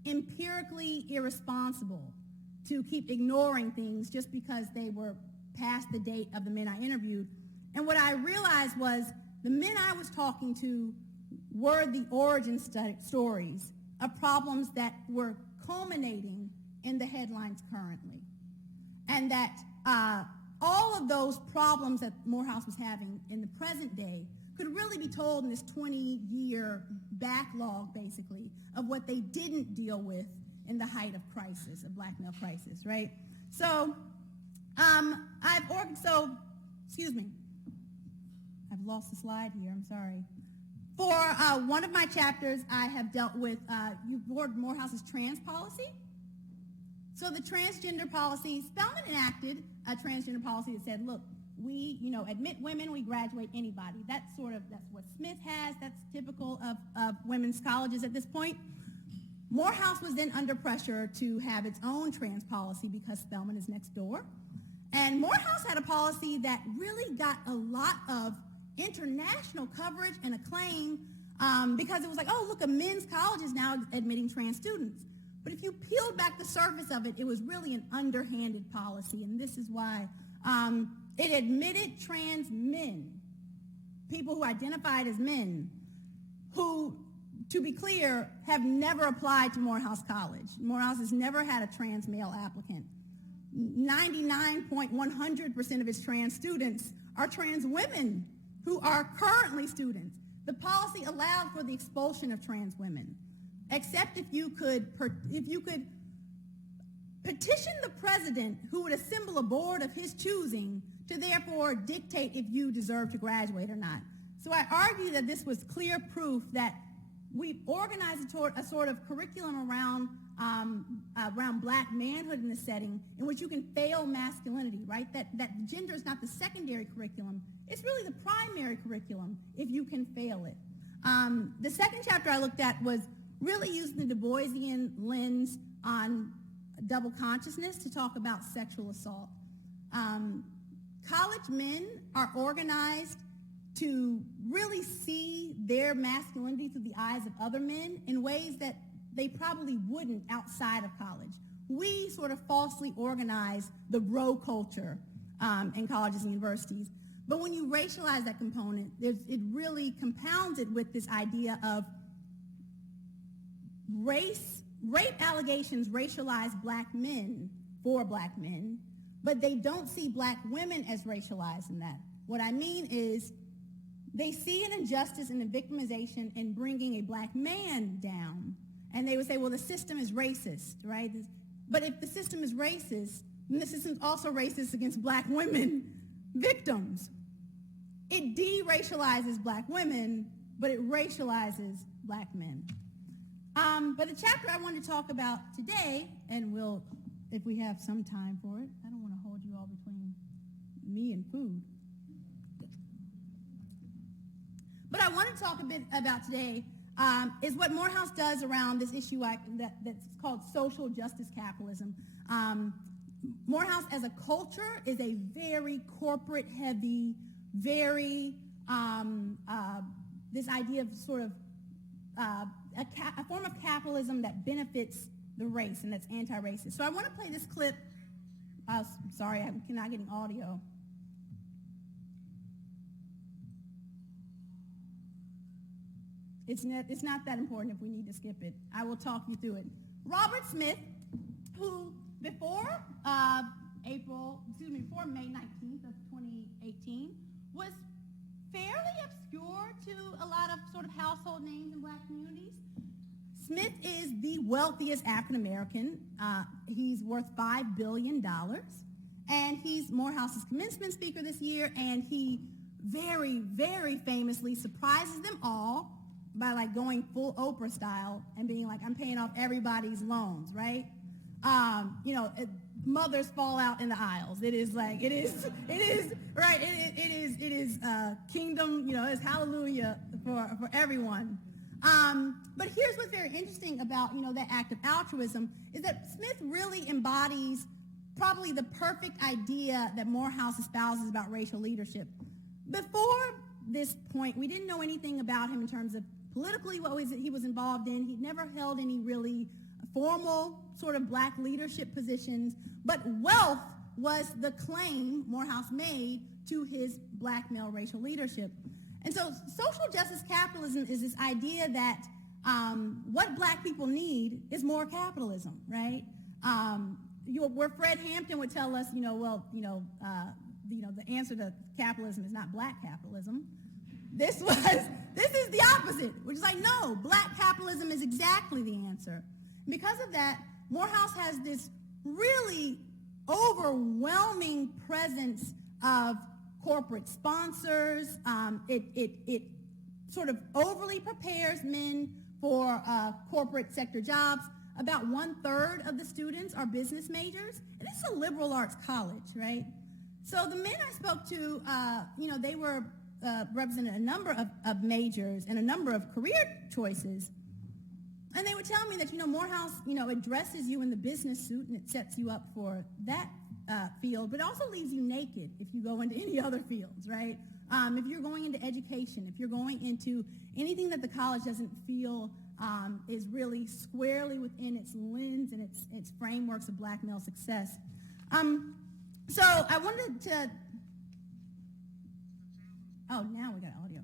empirically irresponsible to keep ignoring things just because they were past the date of the men I interviewed. And what I realized was the men I was talking to were the origin stories of problems that were culminating in the headlines currently. And that all of those problems that Morehouse was having in the present day could really be told in this 20-year backlog, basically, of what they didn't deal with in the height of crisis, of black male crisis, right? So, excuse me. I've lost the slide here, I'm sorry. For one of my chapters, I have dealt with Morehouse's trans policy. So the transgender policy, Spelman enacted a transgender policy that said, look, we, admit women, we graduate anybody. That's what Smith has. That's typical of women's colleges at this point. Morehouse was then under pressure to have its own trans policy because Spelman is next door. And Morehouse had a policy that really got a lot of international coverage and acclaim because it was like, oh, look, a men's college is now admitting trans students. But if you peeled back the surface of it, it was really an underhanded policy, and this is why. It admitted trans men, people who identified as men, who, to be clear, have never applied to Morehouse College. Morehouse has never had a trans male applicant. 99.100% of its trans students are trans women who are currently students. The policy allowed for the expulsion of trans women, except if you could petition the president, who would assemble a board of his choosing to therefore dictate if you deserve to graduate or not. So I argue that this was clear proof that we organized a sort of curriculum around black manhood in a setting in which you can fail masculinity, right? That gender is not the secondary curriculum. It's really the primary curriculum if you can fail it. The second chapter I looked at was really using the Du Boisian lens on double consciousness to talk about sexual assault. College men are organized to really see their masculinity through the eyes of other men in ways that they probably wouldn't outside of college. We sort of falsely organize the bro culture in colleges and universities. But when you racialize that component, it really compounds it with this idea of rape allegations racialize black men for black men, but they don't see black women as racialized in that. What I mean is they see an injustice and a victimization in bringing a black man down. And they would say, well, the system is racist, right? But if the system is racist, then the system is also racist against black women victims. It de-racializes black women, but it racializes black men. But the chapter I want to talk about today, and we'll, if we have some time for it, I don't want to hold you all between me and food. But I want to talk a bit about today is what Morehouse does around this issue that's called social justice capitalism. Morehouse as a culture is a very corporate-heavy, very, this idea of sort of a form of capitalism that benefits the race and that's anti-racist. So I want to play this clip. Sorry, I'm not getting audio. It's not that important if we need to skip it. I will talk you through it. Robert Smith, who before May 19th of 2018, was fairly obscure to a lot of sort of household names in black communities. Smith is the wealthiest African American. He's worth $5 billion. And he's Morehouse's commencement speaker this year, and he very, very famously surprises them all by like going full Oprah style and being like, I'm paying off everybody's loans, right? Mothers fall out in the aisles. It is right. It is kingdom, it's hallelujah for everyone. But here's what's very interesting about, that act of altruism is that Smith really embodies probably the perfect idea that Morehouse espouses about racial leadership. Before this point, we didn't know anything about him in terms of politically what he was involved in. He'd never held any really formal sort of black leadership positions, but wealth was the claim Morehouse made to his black male racial leadership. And so social justice capitalism is this idea that what black people need is more capitalism, right? Where Fred Hampton would tell us, the answer to capitalism is not black capitalism. This is the opposite, which is like, no, black capitalism is exactly the answer. Because of that, Morehouse has this really overwhelming presence of corporate sponsors. It sort of overly prepares men for corporate sector jobs. About 1/3 of the students are business majors, and it's a liberal arts college, right? So the men I spoke to, they were represented a number of majors and a number of career choices. And they would tell me that, Morehouse, addresses you in the business suit and it sets you up for that field, but it also leaves you naked if you go into any other fields, right? If you're going into education, if you're going into anything that the college doesn't feel is really squarely within its lens and its frameworks of black male success. So I wanted to, now we got audio.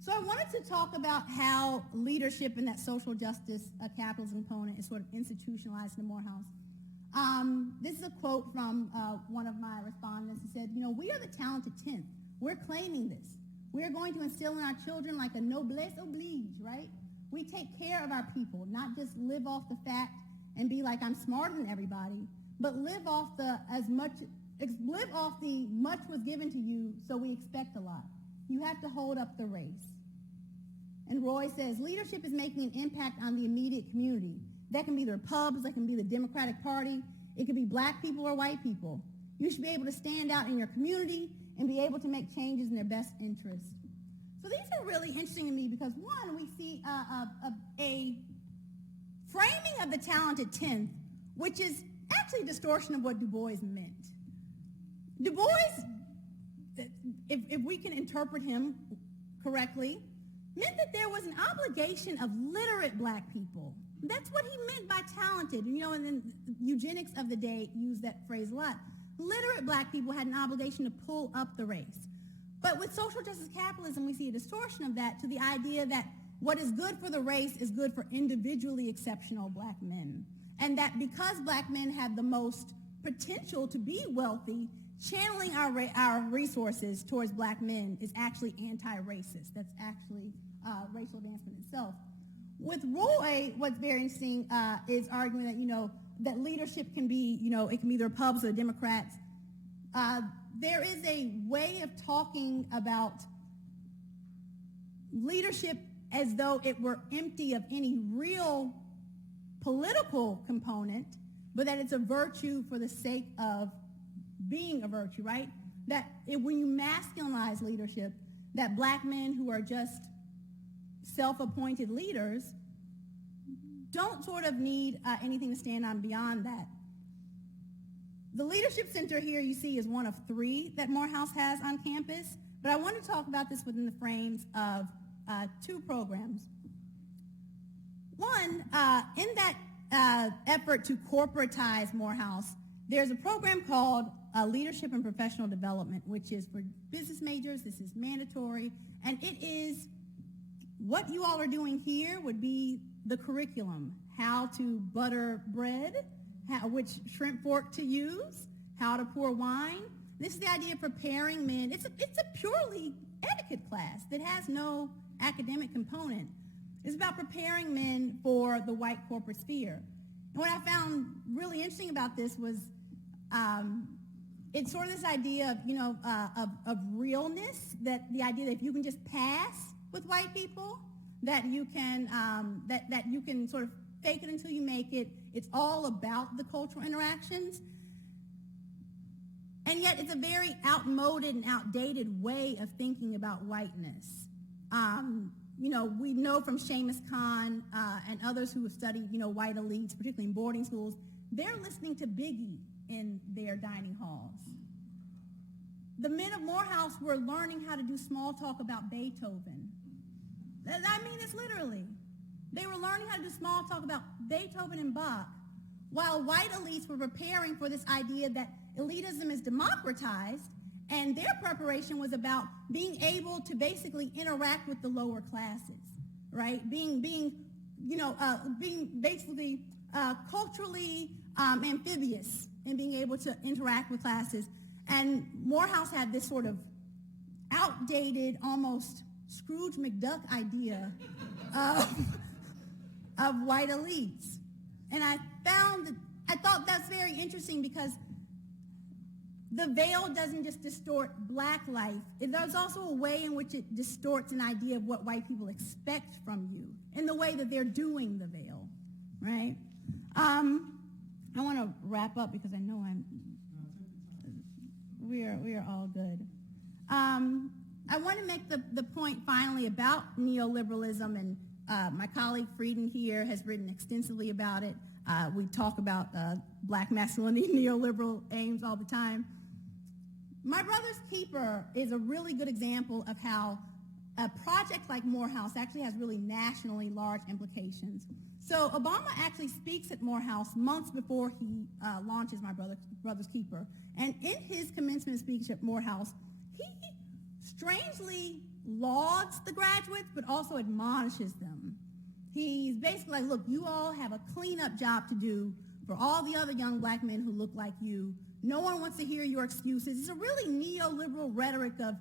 So I wanted to talk about how leadership in that social justice capitalism component is sort of institutionalized in Morehouse. This is a quote from one of my respondents who said, we are the talented 10th. We're claiming this. We're going to instill in our children like a noblesse oblige, right? We take care of our people, not just live off the fact and be like, I'm smarter than everybody, but live off the much was given to you, so we expect a lot. You have to hold up the race. And Roy says, leadership is making an impact on the immediate community. That can be the Republicans, that can be the Democratic Party, it could be black people or white people. You should be able to stand out in your community and be able to make changes in their best interest. So these are really interesting to me because, one, we see a framing of the talented 10th, which is actually a distortion of what Du Bois meant. Du Bois, if we can interpret him correctly, meant that there was an obligation of literate black people. That's what he meant by talented. You know, and then eugenics of the day used that phrase a lot. Literate black people had an obligation to pull up the race. But with social justice capitalism, we see a distortion of that to the idea that what is good for the race is good for individually exceptional black men. And that because black men have the most potential to be wealthy, channeling our resources towards black men is actually anti-racist. That's actually racial advancement itself. With Roy, what's very interesting is arguing that, you know, that leadership can be, you know, it can be the Republicans or the Democrats. There is a way of talking about leadership as though it were empty of any real political component, but that it's a virtue for the sake of being a virtue, right? That when you masculinize leadership, that black men who are just self-appointed leaders don't sort of need anything to stand on beyond that. The Leadership Center here you see is one of 3 that Morehouse has on campus, but I want to talk about this within the frames of 2 programs. One, in that effort to corporatize Morehouse, there's a program called Leadership and Professional Development, which is for business majors. This is mandatory, and it is what you all are doing here would be the curriculum: how to butter bread, which shrimp fork to use, how to pour wine. This is the idea of preparing men. It's a purely etiquette class that has no academic component. It's about preparing men for the white corporate sphere. And what I found really interesting about this was it's sort of this idea of, you know, of realness, that the idea that if you can just pass with white people, that you can that you can sort of fake it until you make it. It's all about the cultural interactions. And yet it's a very outmoded and outdated way of thinking about whiteness. You know, we know from Seamus Khan and others who have studied, you know, white elites, particularly in boarding schools, they're listening to Biggie in their dining halls. The men of Morehouse were learning how to do small talk about Beethoven. I mean this literally. They were learning how to do small talk about Beethoven and Bach, while white elites were preparing for this idea that elitism is democratized, and their preparation was about being able to basically interact with the lower classes, right? Being basically culturally amphibious and being able to interact with classes. And Morehouse had this sort of outdated, almost Scrooge McDuck idea of white elites. And I thought that's very interesting because the veil doesn't just distort black life. There's also a way in which it distorts an idea of what white people expect from you in the way that they're doing the veil, right? I want to wrap up because I know we are all good. I want to make the point finally about neoliberalism, and my colleague Frieden here has written extensively about it. We talk about black masculinity, neoliberal aims all the time. My Brother's Keeper is a really good example of how a project like Morehouse actually has really nationally large implications. So Obama actually speaks at Morehouse months before he launches My Brother's Keeper. And in his commencement speech at Morehouse, he strangely lauds the graduates, but also admonishes them. He's basically like, look, you all have a cleanup job to do for all the other young black men who look like you. No one wants to hear your excuses. It's a really neoliberal rhetoric of,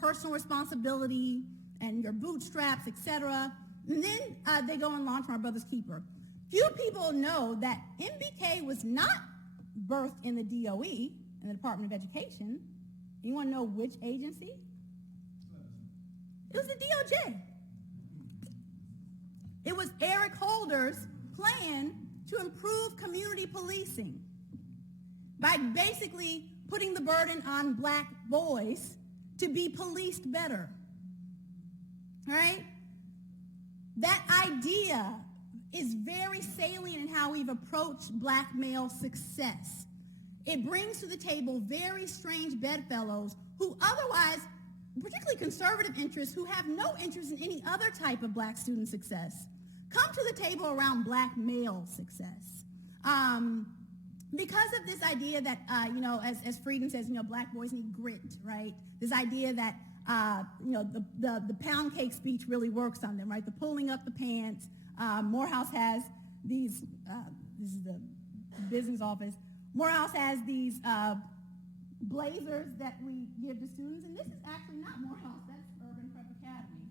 personal responsibility and your bootstraps, etc. And then they go and launch My Brother's Keeper. Few people know that MBK was not birthed in the DOE, in the Department of Education. You want to know which agency? It was the DOJ. It was Eric Holder's plan to improve community policing by basically putting the burden on black boys to be policed better. All right? That idea is very salient in how we've approached black male success. It brings to the table very strange bedfellows who otherwise, particularly conservative interests, who have no interest in any other type of black student success, come to the table around black male success. Because of this idea that, as Frieden says, black boys need grit, right? This idea that, the pound cake speech really works on them, right? The pulling up the pants. Morehouse has these, this is the business office. Morehouse has these blazers that we give to students, and this is actually not Morehouse, that's Urban Prep Academy.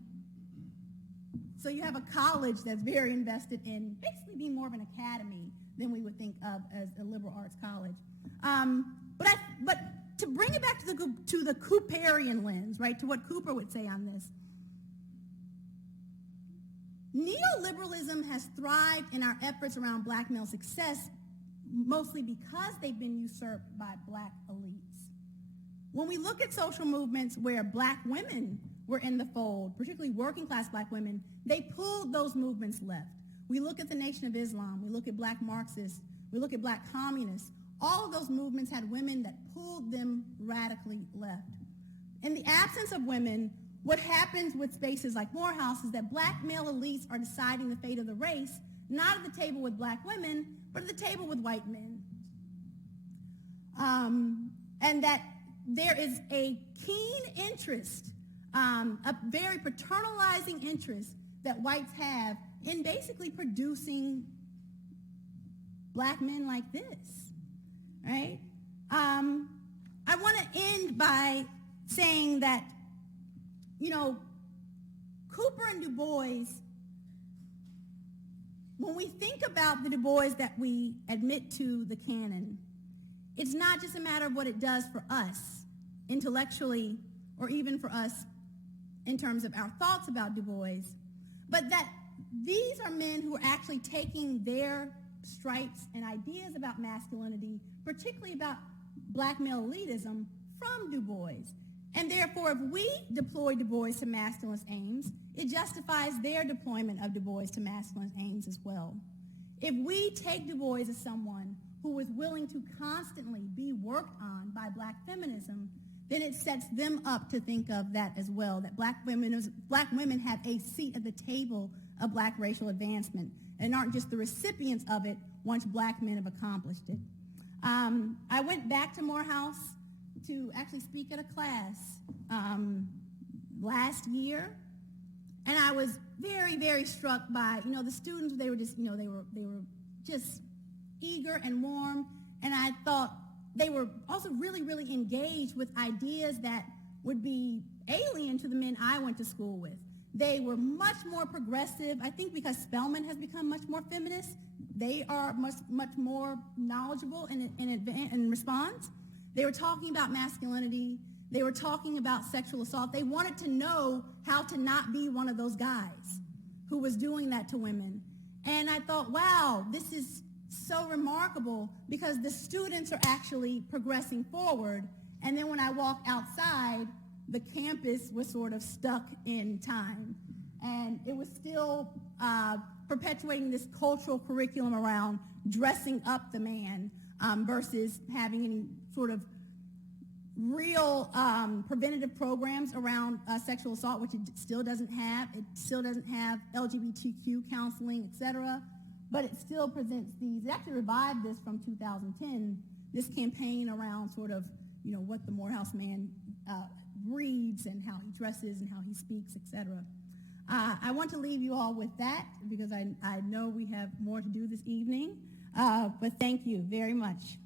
So you have a college that's very invested in basically being more of an academy than we would think of as a liberal arts college. But to bring it back to the Cooperian lens, right, to what Cooper would say on this, neoliberalism has thrived in our efforts around black male success mostly because they've been usurped by black elites. When we look at social movements where black women were in the fold, particularly working class black women, they pulled those movements left. We look at the Nation of Islam, we look at black Marxists, we look at black communists. All of those movements had women that pulled them radically left. In the absence of women, what happens with spaces like Morehouse is that black male elites are deciding the fate of the race, not at the table with black women, but at the table with white men. And that there is a keen interest, a very paternalizing interest that whites have in basically producing black men like this, right? I want to end by saying that, Cooper and Du Bois, when we think about the Du Bois that we admit to the canon, it's not just a matter of what it does for us intellectually or even for us in terms of our thoughts about Du Bois, but that these are men who are actually taking their stripes and ideas about masculinity, particularly about black male elitism, from Du Bois. And therefore, if we deploy Du Bois to masculinist aims, it justifies their deployment of Du Bois to masculinist aims as well. If we take Du Bois as someone who was willing to constantly be worked on by black feminism, then it sets them up to think of that as well, that black women have a seat at the table of black racial advancement and aren't just the recipients of it once black men have accomplished it. I went back to Morehouse to actually speak at a class last year, and I was very, very struck by, the students. They were just, they were just eager and warm, and I thought they were also really, really engaged with ideas that would be alien to the men I went to school with. They were much more progressive. I think because Spelman has become much more feminist, they are much more knowledgeable in response. They were talking about masculinity. They were talking about sexual assault. They wanted to know how to not be one of those guys who was doing that to women. And I thought, wow, this is so remarkable because the students are actually progressing forward. And then when I walked outside, the campus was sort of stuck in time. And it was still perpetuating this cultural curriculum around dressing up the man versus having any sort of real preventative programs around sexual assault, which it still doesn't have. It still doesn't have LGBTQ counseling, et cetera. But it still presents these. It actually revived this from 2010, this campaign around sort of, what the Morehouse man reads and how he dresses and how he speaks, et cetera. I want to leave you all with that because I know we have more to do this evening. But thank you very much.